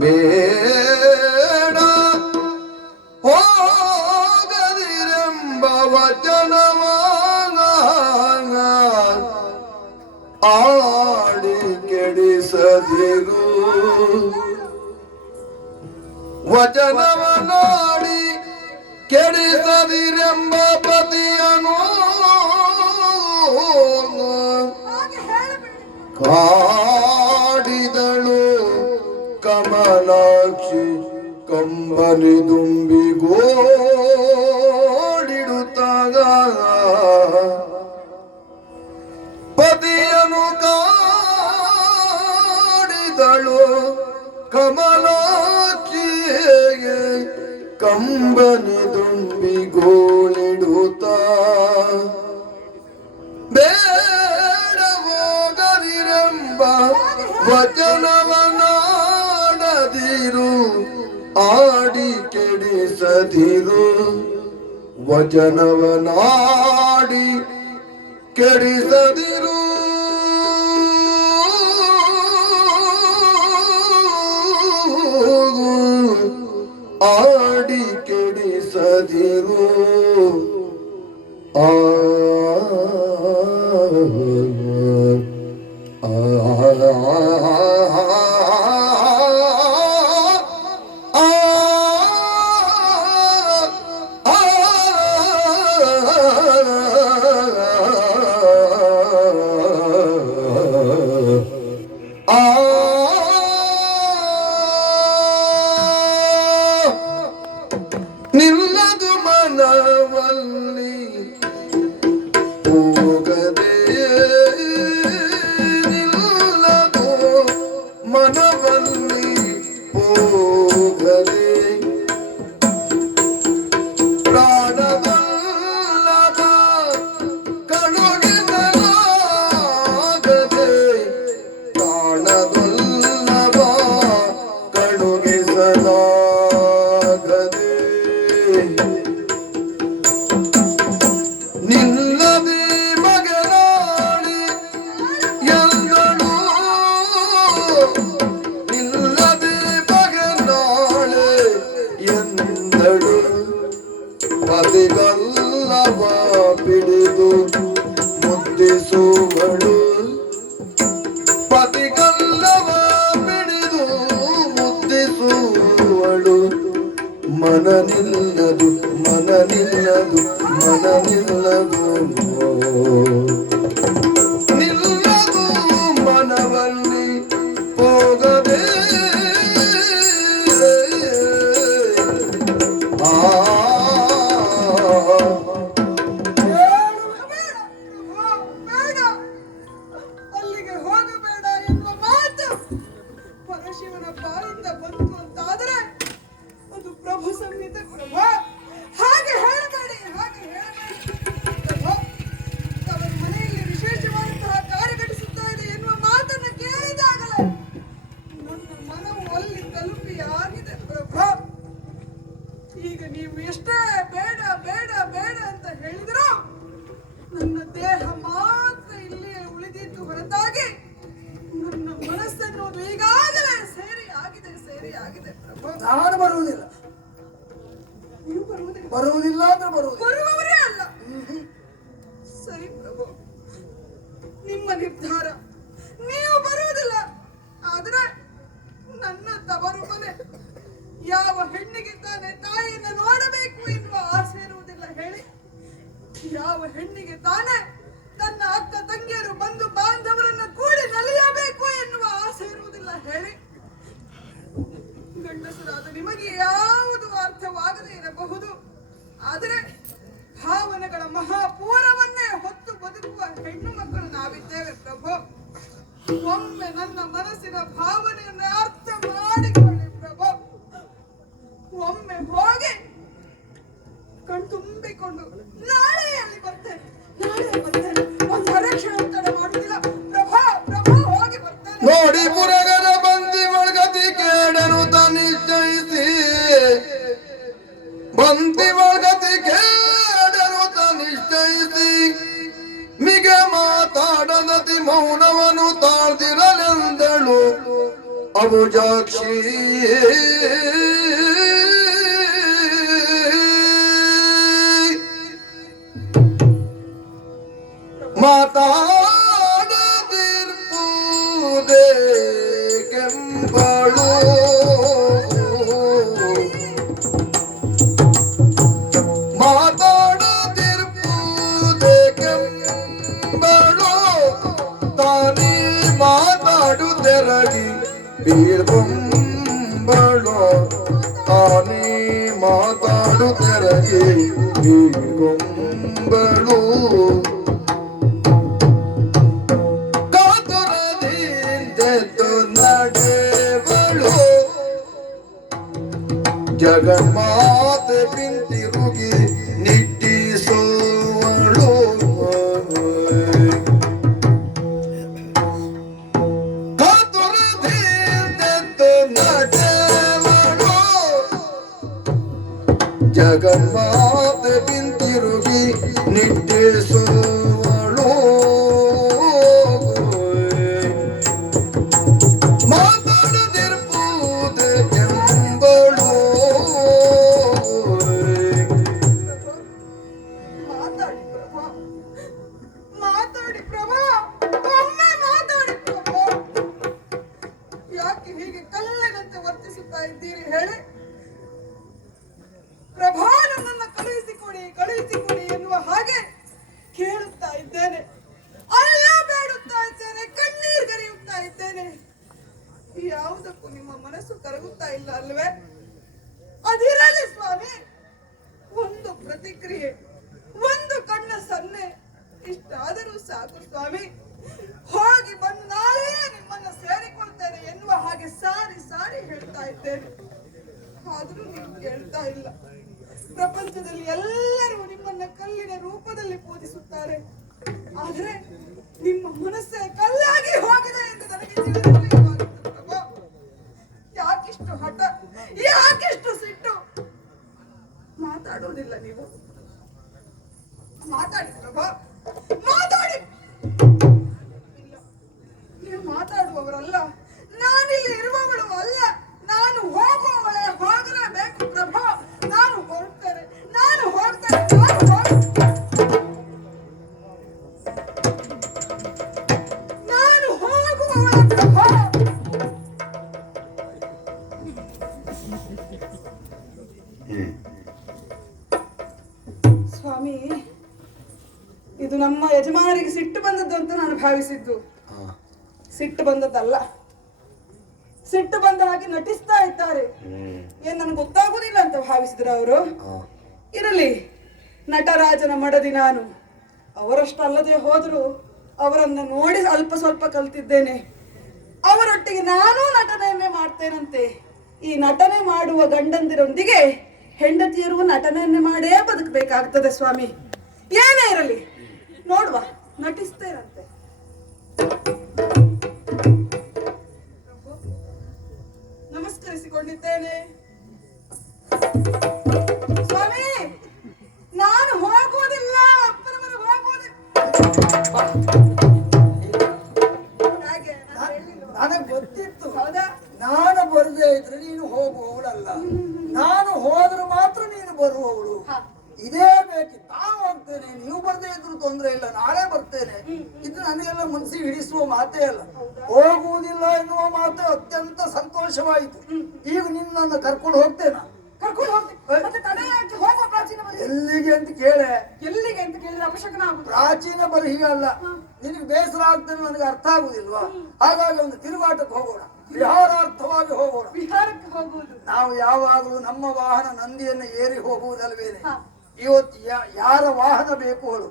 ಬೇಡ ಹೋಗದಿರೆಂಬ ವಚನವಾನ ಆಡಿ ಕೆಡಿಸದಿರು. ವಚನವನಾಡಿ ಕೆಡಿಸದಿರೆಂಬ ಪತಿಯನು ಹಾಗೆ ಕಮಲಾಕ್ಷಿ ಕಂಬನಿ ದುಂಬಿ ಗೋಡಿಡುತ್ತಾಗ. ಪತಿಯನು ಕಾಡಿದಳು ಕಮಲಾಕ್ಷಿಗೆ ಕಂಬನಿ ದುಂಬಿ ಗೋಳಿಡುತ್ತಾ. ಕೆಡಿಸದಿರು ವಚನವನಾಡಿ ಕೆಡಿಸದಿರು. ಆಡಿ ಕೆಡಿಸದಿರು. ಆ ನಿಲ್ಲದೆ ಮಗನಾಳೆ ಎಂದಳು. ಪದಿಗಲ್ಲವ ಪಿಡಿದು ಮುದ್ದಿಸುವಳು ಪತಿಗಲ್ಲವ ಪಿಡಿದು ಮುದ್ದಿಸುವಳು ಮನ ನಿಲ್ಲದು ಮನ ನಿಲ್ಲದು ಪ್ರಭು ಸಂಹಿತ ಪ್ರಭು. ಹಾಗೆ ಹೇಳಬೇಡಿ ಹಾಗೆ ಹೇಳಬೇಡಿ. ಪ್ರಭು ತವರು ಮನೆಯಲ್ಲಿ ವಿಶೇಷವಾದಂತಹ ಕಾರ್ಯ ಇದೆ ಎನ್ನುವ ಮಾತನ್ನು ಕೇಳಿದಾಗಲೇ ನನ್ನ ಮನವು ಅಲ್ಲಿ ತಲುಪಿ ಆಗಿದೆ ಪ್ರಭು. ಈಗ ನೀವು ಎಷ್ಟೇ ಬೇಡ ಬೇಡ ಬೇಡ ಅಂತ ಹೇಳಿದ್ರು ನನ್ನ ದೇಹ ಮಾತ್ರ ಇಲ್ಲಿಯೇ ಉಳಿದಿದ್ದು ಹೊರತಾಗಿ ನನ್ನ ಮನಸ್ಸನ್ನು ಈಗಾಗಲೇ ಸೇರಿ ಆಗಿದೆ ಸೇರಿ ಆಗಿದೆ ಪ್ರಭು. ನಾನು ಬರುವುದಿಲ್ಲ. ಬರುವುದಿಲ್ಲ. ಅಂದ್ರೆ ಬರುವವರೇ ಅಲ್ಲ. ಸರಿ ಪ್ರಭು ನಿಮ್ಮ ನಿರ್ಧಾರ. ನೀವು ಬರುವುದಿಲ್ಲ ಆದ್ರೆ ನನ್ನ ತವರು ಮನೆ ಯಾವ ಹೆಣ್ಣಿಗೆ ತಾನೇ ತಾಯಿಯನ್ನು ನೋಡಬೇಕು ಎನ್ನುವ ಆಸೆ ಇರುವುದಿಲ್ಲ. ಹೇಳಿ ಯಾವ ಹೆಣ್ಣಿಗೆ ತಾನೇ ತನ್ನ ಅಕ್ಕ ತಂಗಿಯರು ಬಂದು ಬಾಂಧವರನ್ನು ಕೂಡಿ ನಲಿಯಬೇಕು ಎನ್ನುವ ಆಸೆ ಇರುವುದಿಲ್ಲ. ಹೇಳಿ. ಗಂಡಸರಾದ ನಿಮಗೆ ಯಾವುದು ಅರ್ಥವಾಗದೇ ಇರಬಹುದು. ಆದರೆ ಭಾವನೆಗಳ ಮಹಾಪೂರವನ್ನೇ ಹೊತ್ತು ಬದುಕುವ ಹೆಣ್ಣು ಮಕ್ಕಳು ನಾವಿದ್ದೇವೆ, ಪ್ರಭು. ಒಮ್ಮೆ ನನ್ನ ಮನಸ್ಸಿನ ಭಾವನೆಯನ್ನು ಅರ್ಥ ಮಾಡಿಕೊಳ್ಳಿ, ಪ್ರಭು. ಒಮ್ಮೆ ಹೋಗಿ ಕಣ್ತುಂಬಿಕೊಂಡು ನಾಳೆ ಅಲ್ಲಿ ಬರ್ತೇನೆ. ಮಿಗ ಬೀರ್ಬೊಂಬಳು ತಾನೇ ಮಾತಾಡುತ್ತೆರಗಿ ಬೀರ್ಬೊಂಬಳು ಕಾತುರದಿಂದೆದ್ದು ನಡೆವಳು ಜಗನ್ಮಾತೆ ಪಿಂತಿರುಗಿ ಜಗನ್ಮಾತೆ ಪಿಂತಿರುಗಿ ನಿಟ್ಟಿಸುವಳು ಆದ್ರೂ ನೀವು ಕೇಳ್ತಾ ಇಲ್ಲ. ಪ್ರಪಂಚದಲ್ಲಿ ಎಲ್ಲರೂ ನಿಮ್ಮನ್ನ ಕಲ್ಲಿನ ರೂಪದಲ್ಲಿ ಪೂಜಿಸುತ್ತಾರೆ ಆದ್ರೆ ನಿಮ್ಮ ಮನಸ್ಸೇ ಕಲ್ಲಾಗಿ ಹೋಗಿದೆ ಎಂದು ನನಗೆ. ಯಾಕಿಷ್ಟು ಹಠ, ಯಾಕಿಷ್ಟು ಸಿಟ್ಟು. ಮಾತಾಡೋದಿಲ್ಲ ನೀವು. ಮಾತಾಡಿ ಪ್ರಭಾ. ಸ್ವಾಮಿ ಇದು ನಮ್ಮ ಯಜಮಾನರಿಗೆ ಸಿಟ್ಟು ಬಂದದ್ದು ಅಂತ ನಾನು ಭಾವಿಸಿದ್ದು. ಸಿಟ್ಟು ಬಂದದ್ದಲ್ಲ. ಸಿಟ್ಟು ಬಂದ ಹಾಗೆ ನಟಿಸ್ತಾ ಇದ್ದಾರೆ. ಏನ್ ನನಗೆ ಗೊತ್ತಾಗುದಿಲ್ಲ ಅಂತ ಭಾವಿಸಿದ್ರು ಅವರು. ಇರಲಿ ನಟರಾಜನ ಮಡದಿ ನಾನು. ಅವರಷ್ಟಲ್ಲದೆ ಹೋದ್ರು ಅವರನ್ನು ನೋಡಿ ಅಲ್ಪ ಸ್ವಲ್ಪ ಕಲ್ತಿದ್ದೇನೆ. ಅವರೊಟ್ಟಿಗೆ ನಾನು ನಟನೆಯನ್ನೇ ಮಾಡ್ತೇನಂತೆ. ಈ ನಟನೆ ಮಾಡುವ ಗಂಡಂದಿರೊಂದಿಗೆ ಹೆಂಡತಿಯರು ನಟನೆಯನ್ನೇ ಮಾಡೇ ಬದುಕಬೇಕಾಗ್ತದೆ ಸ್ವಾಮಿ. ಏನೇ ಇರಲಿ. ನೋಡುವ. ನಟಿಸ್ತೇನಂತೆ ನಮಸ್ಕರಿಸಿಕೊಂಡಿದ್ದೇನೆ. ಸ್ವಾಮಿ, ನಾನು ಹೋಗುವುದಿಲ್ಲ ಅಪ್ಪನವರು ಹೋಗುವುದಿಲ್ಲ ಹಾಗೆ ನಾನು ಹೇಳಿಲ್ವಾ? ನನಗೆ ಗೊತ್ತಿತ್ತು ಹೌದಾ ನಾನು ಬರದೇ ಇದ್ರೆ ನೀನು ಹೋಗುವವಳಲ್ಲ ನಾನು ಹೋದ್ರೆ ಮಾತ್ರ ನೀನು ಬರುವವಳು ಹಾ. ಇದೇ ಬೇಕು ನಾನು ಹೋಗ್ತೇನೆ ನೀವು ಬರದೇ ಇದ್ರು ತೊಂದ್ರೆ ಇಲ್ಲ ನಾಳೆ ಬರ್ತೇನೆ ಇದು ನನಗೆಲ್ಲ ಮನಸ್ಸಿಗೆ ಹಿಡಿಸುವ ಮಾತೇ ಅಲ್ಲ ಹೋಗುವುದಿಲ್ಲ ಎನ್ನುವ ಮಾತು ಅತ್ಯಂತ ಸಂತೋಷವಾಯಿತು ಈಗ ನಿನ್ನನ್ನು ಕರ್ಕೊಂಡು ಹೋಗ್ತೇನೆ ಕರ್ಕೊಂಡು ಹೋಗ್ತೀನಿ ಮತ್ತೆ ತಡೆ ಯಾಕೆ ಹೋಗುವ ಪ್ರಾಚೀನ ಬರಹಿ ಎಲ್ಲಿಗೆ ಅಂತ ಕೇಳೆ. ಎಲ್ಲಿಗೆ ಅಂತ ಕೇಳಿದ್ರೆ ಅಪಶಕನ ಆಗುದು ಪ್ರಾಚೀನ ಬರಹಿ ಅಲ್ಲ. ನಿನಗೆ ಬೇಸರ ಆಗ್ತದೆ ನನಗೆ ಅರ್ಥ ಆಗುದಿಲ್ವಾ? ಹಾಗಾಗಿ ಒಂದು ತಿರುಗಾಟಕ್ಕೆ ಹೋಗೋಣ. ವಿಹಾರಾರ್ಥವಾಗಿ ಹೋಗೋಣ. ವಿಹಾರಕ್ಕೆ ಹೋಗುವುದು. ನಾವು ಯಾವಾಗಲೂ ನಮ್ಮ ವಾಹನ ನಂದಿಯನ್ನು ಏರಿ ಹೋಗುವುದಲ್ವೇನೆ. ಇವತ್ತು ಯಾರ ವಾಹನ ಬೇಕು ಅವಳು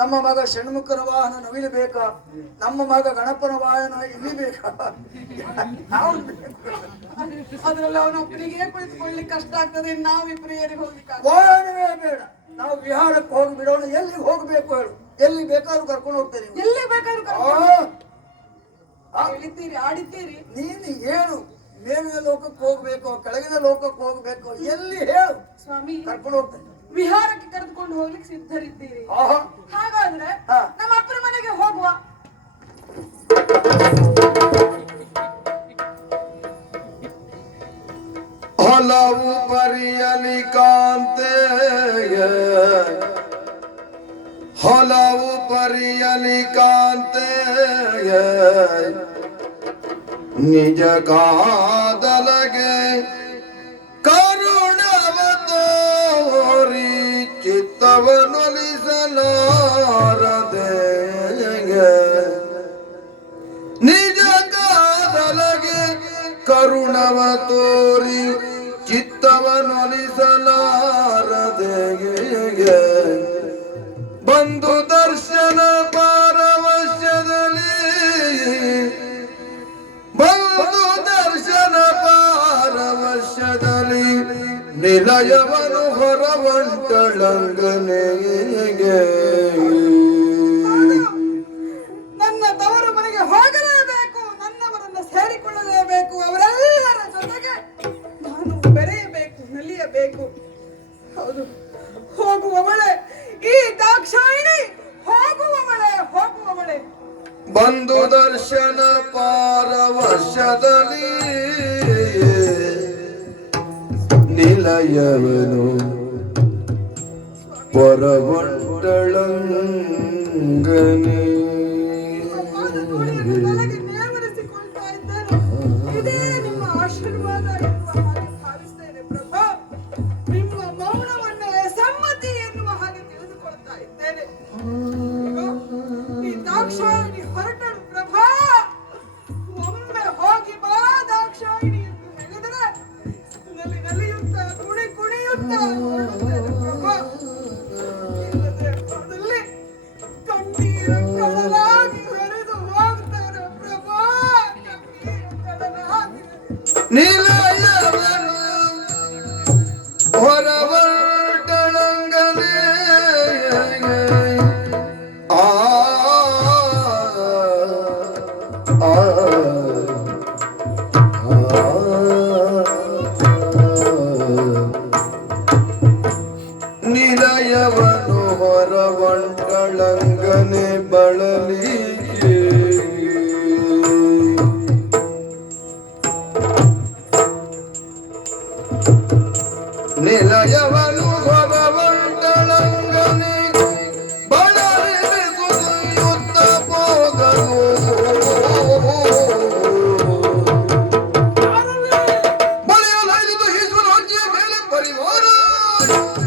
ನಮ್ಮ ಮಗ ಷಣ್ಮುಖನ ವಾಹನ ನವಿಲು ಬೇಕಾ ನಮ್ಮ ಮಗ ಗಣಪನ ವಾಹನ ಇಲ್ಲಿ ಬೇಕಾ? ಯಾವ್ದು ಅವನ ಅದ್ರಲ್ಲಿ ಅವನೊಬ್ಬನಿಗೆ ಕುಳಿತುಕೊಳ್ಳಿಕ್ಕೆ ಕಷ್ಟ ಆಗ್ತದೆ. ನಾವಿಬ್ರು ಏರಿ ಹೋಗ್ಲಿಕ್ಕೆ ಬೇಡ. ನಾವು ವಿಹಾರಕ್ಕೆ ಹೋಗಿ ಬಿಡೋಣ. ಎಲ್ಲಿ ಹೋಗ್ಬೇಕು ಹೇಳು. ಎಲ್ಲಿ ಬೇಕಾದ್ರೂ ಕರ್ಕೊಂಡು ಹೋಗ್ತೇನೆ ಎಲ್ಲಿ ಬೇಕಾದ್ರೂ ಹೇಳಿದ್ದೀರಿ ಆಡಿದ್ದೀರಿ. ನೀನು ಹೇಳು ಮೇಲಿನ ಲೋಕಕ್ಕೆ ಹೋಗ್ಬೇಕು ಕೆಳಗಿನ ಲೋಕಕ್ಕೆ ಹೋಗ್ಬೇಕು ಎಲ್ಲಿ ಹೇಳು. ಸ್ವಾಮಿ ಕರ್ಕೊಂಡು ಹೋಗ್ತೇನೆ. ವಿಹಾರಕ್ಕೆ ಕರೆದುಕೊಂಡು ಹೋಗ್ಲಿಕ್ಕೆ ಸಿದ್ಧರಿದ್ದೀರಿ. ಆಹಾ. ಹಾಗಾದ್ರೆ ನಮ್ಮ ಅಪ್ಪನ ಮನೆಗೆ ಹೋಗುವ ತೋರಿ ಚಿತ್ತವನೊಲಿಸಲಾರದೆಗೆ ಬಂದು ದರ್ಶನ ಪಾರವಶ್ಯದಲ್ಲಿ ಬಂದು ದರ್ಶನ ಪಾರವಶ್ಯದಲ್ಲಿ ನಿಲಯವನು ಹೊರವಂಟಳಂಗನೆಗೆ ಬಂದು ದರ್ಶನ ಪಾರವಶದಲ್ಲಿ ನಿಲಯವನು ಪರವಂಡಳಂಗನೇ ನಿಲಯವರು ಹೊರವರ್ಟಳಂಗನೇ ಆ ನಿಲಯವನು ಹೊರವಂಟಳಂಗನೆ ಬಳಲಿ. నిలయవను గొడవంటళంగని బడరి యుద్ధ పోగను Thank you.